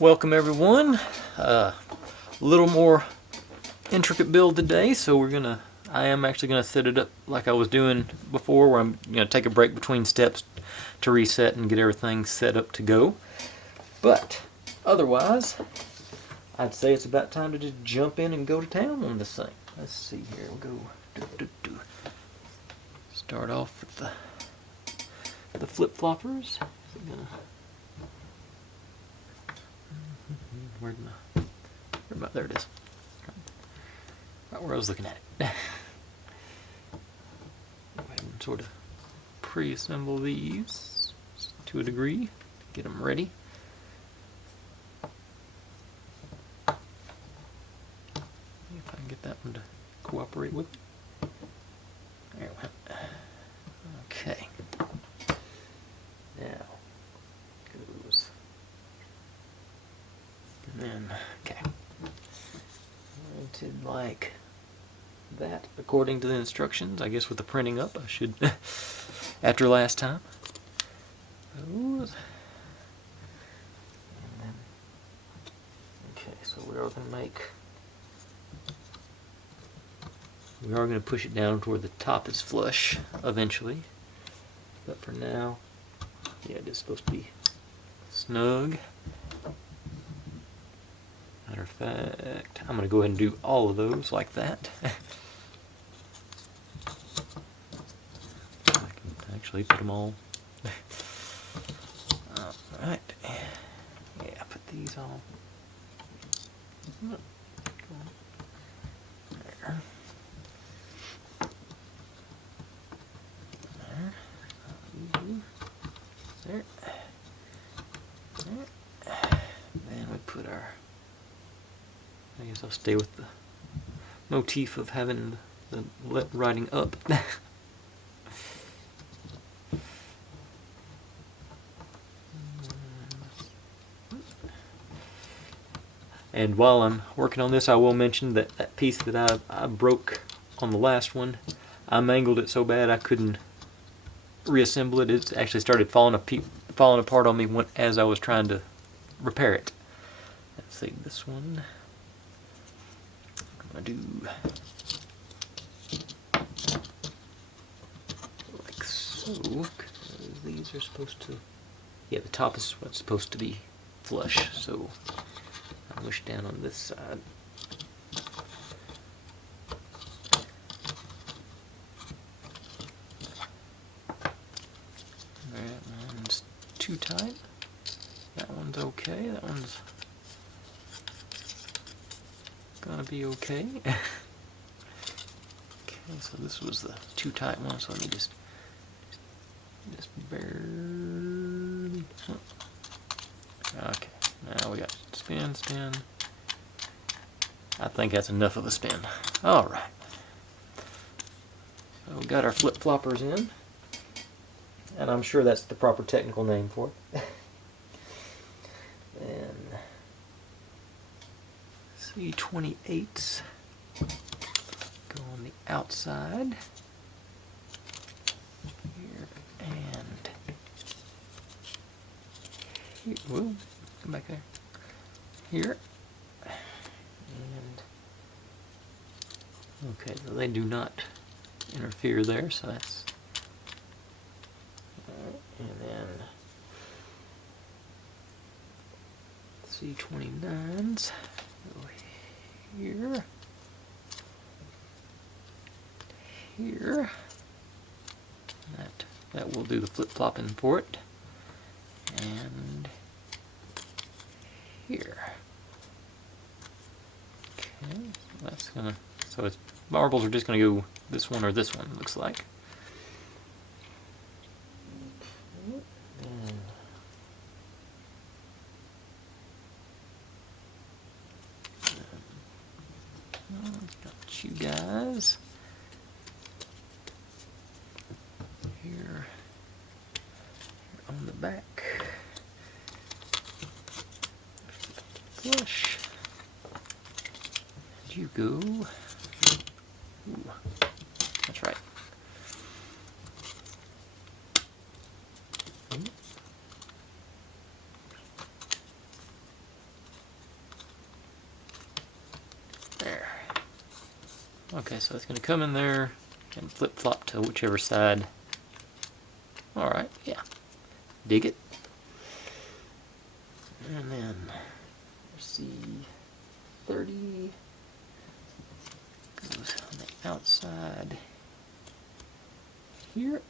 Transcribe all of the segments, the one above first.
Welcome everyone. A little more intricate build today, so I am actually gonna set it up like I was doing before, where I'm gonna take a break between steps to reset and get everything set up to go. But otherwise, I'd say it's about time to just jump in and go to town on this thing. Let's see here. We'll go start off with the flip-floppers. There it is. Right where I was looking at it. Go ahead and sort of pre-assemble these to a degree, get them ready. If I can get that one to cooperate with me. There we go. Okay. Now goes. And then, okay. Printed like that according to the instructions. I guess with the printing up, I should, after last time. Okay, so we are going to push it down toward the top is flush eventually. But for now, yeah, it is supposed to be snug. Matter of fact, I'm going to go ahead and do all of those like that. I can actually put them all. Alright. Yeah, put these all. There. There. There. Then we put our. I guess I'll stay with the motif of having the writing up. And while I'm working on this, I will mention that that piece that I broke on the last one, I mangled it so bad I couldn't reassemble it. It actually started falling apart on me as I was trying to repair it. Let's see, this one. I'm going to do like so, because these are supposed to, yeah, the top is what's supposed to be flush, so I'll push down on this side. That one's too tight. That one's okay. That one's gonna be okay. Okay, so this was the too tight one, so let me just barely. Okay, now we got spin. I think that's enough of a spin. Alright. So we got our flip-floppers in. And I'm sure that's the proper technical name for it. Then C28s go on the outside here and here. Whoa, come back there. Here and okay, so they do not interfere there, so that's and then C29s go here, here. That will do the flip-flopping for it, and here. Okay, that's gonna. So its marbles are just gonna go this one or this one. Looks like. Got you guys here on the back. Flush. And you go. Ooh, that's right. Okay, so it's going to come in there and flip-flop to whichever side. Alright, yeah. Dig it. And then, let's see, 30 goes on the outside here.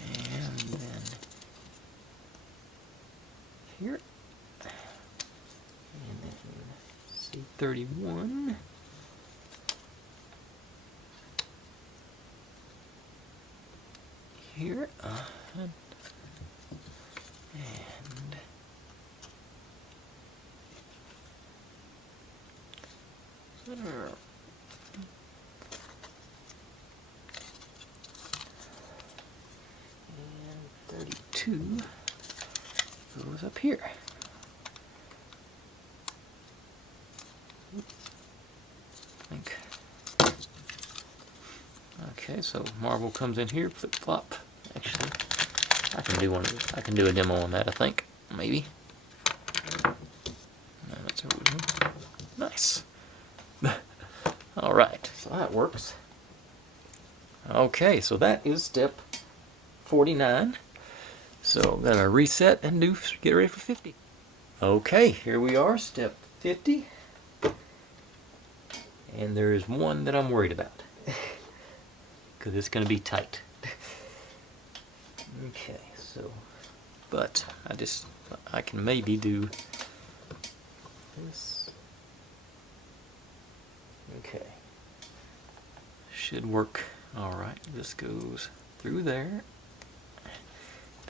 And then here. And then, see, 31. Here. And and 32 goes up here. I think. Okay, so marble comes in here, flip flop. Actually, I can do one of those. I can do a demo on that, I think. Maybe. No, that's over here. Nice. Alright, so that works. Okay, so that is step 49. So I'm gonna reset and get ready for 50. Okay, here we are, step 50. And there is one that I'm worried about. Because it's gonna be tight. Okay, so, but I can maybe do this. Okay. Should work. Alright, this goes through there.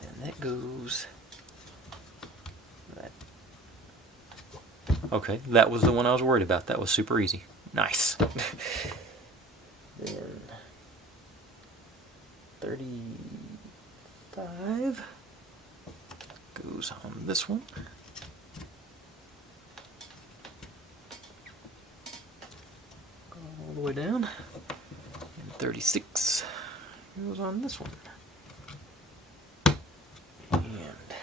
Then that goes. That. Okay, that was the one I was worried about. That was super easy. Nice. Then 35 goes on this one. All the way down. And 36 goes on this one. And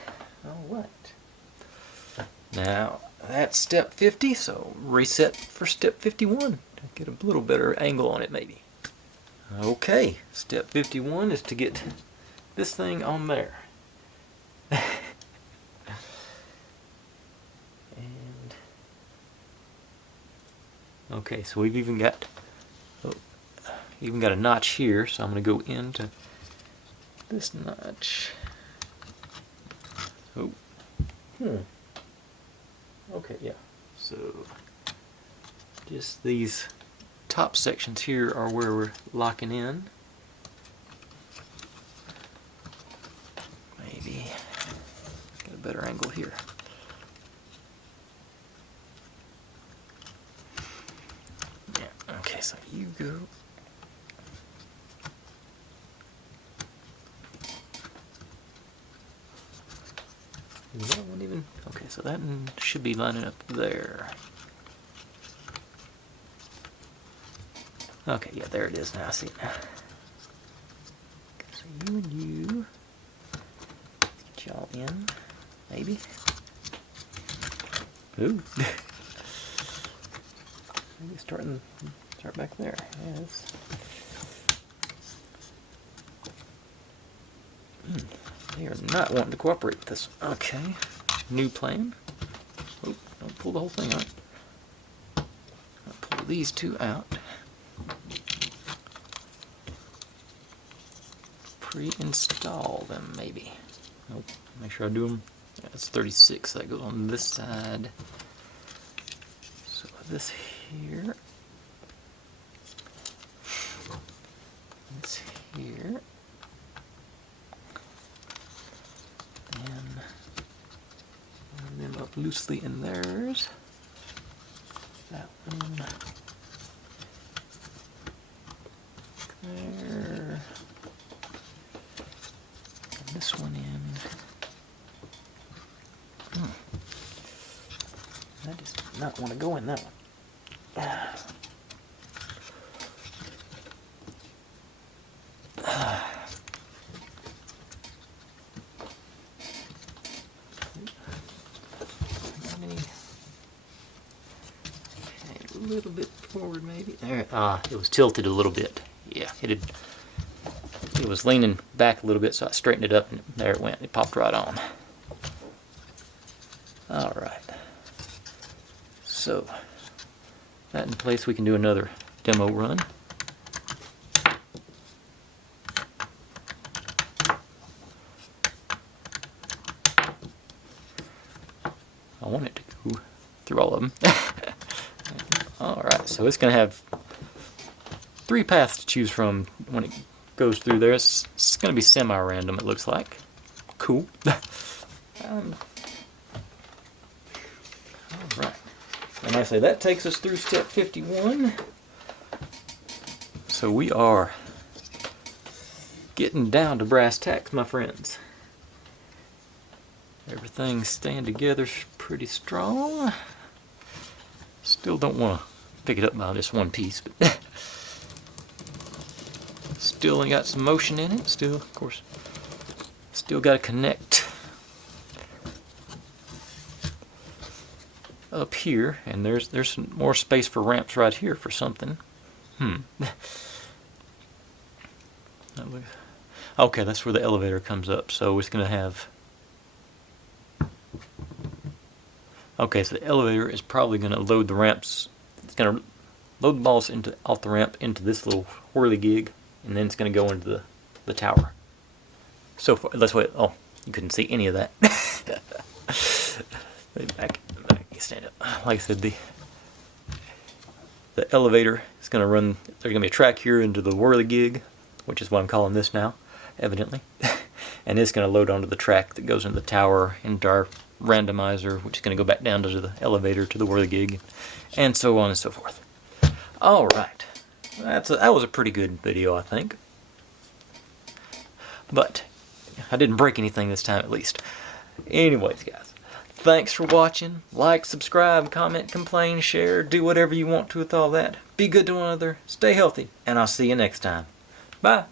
alright. Now that's step 50, so reset for step 51 to get a little better angle on it maybe. Okay, step 51 is to get this thing on there. And okay, so we've even got a notch here, so I'm going to go into this notch. Oh. Okay, yeah. So just these top sections here are where we're locking in. Maybe get a better angle here. Yeah, okay, so you go. Is that one even? Okay, so that should be lining up there. Okay, yeah, there it is now. I see it now. Okay, so you and you. Get y'all in, maybe. Ooh. Maybe start back there. Yes. They are not wanting to cooperate with this. Okay. New plan. Oh, don't pull the whole thing out. I'll pull these two out. Pre-install them, maybe. Nope. Make sure I do them. Yeah, it's 36. That goes on this side. So this here. This here. And line them up loosely in theirs. That one. There. And this one in. I just do not want to go in that one. little bit forward maybe. There, it was tilted a little bit. Yeah, it was leaning back a little bit, so I straightened it up, and there it went. It popped right on. All right. So that in place, we can do another demo run. I want it to go through all of them. Alright, so it's going to have 3 paths to choose from when it goes through there. It's going to be semi-random, it looks like. Cool. Alright. And like I say, that takes us through step 51. So we are getting down to brass tacks, my friends. Everything's staying together pretty strong. Still don't want to pick it up by just one piece, but still got some motion in it. Still, of course, still got to connect up here, and there's some more space for ramps right here for something. Okay, that's where the elevator comes up. So it's going to have. Okay, so the elevator is probably going to load the ramps. It's going to load the balls off the ramp into this little whirligig, and then it's going to go into the tower. So far, that's what. Oh, you couldn't see any of that. back, stand up. Like I said, the elevator is going to run. There's going to be a track here into the whirligig, which is what I'm calling this now, evidently, and it's going to load onto the track that goes into the tower, into our randomizer, which is going to go back down to the elevator to the whirligig, and so on and so forth. All right, that was a pretty good video, I think. But I didn't break anything this time, at least. Anyways, guys, thanks for watching. Like, subscribe, comment, complain, share, do whatever you want to with all that. Be good to one another, stay healthy, and I'll see you next time. Bye.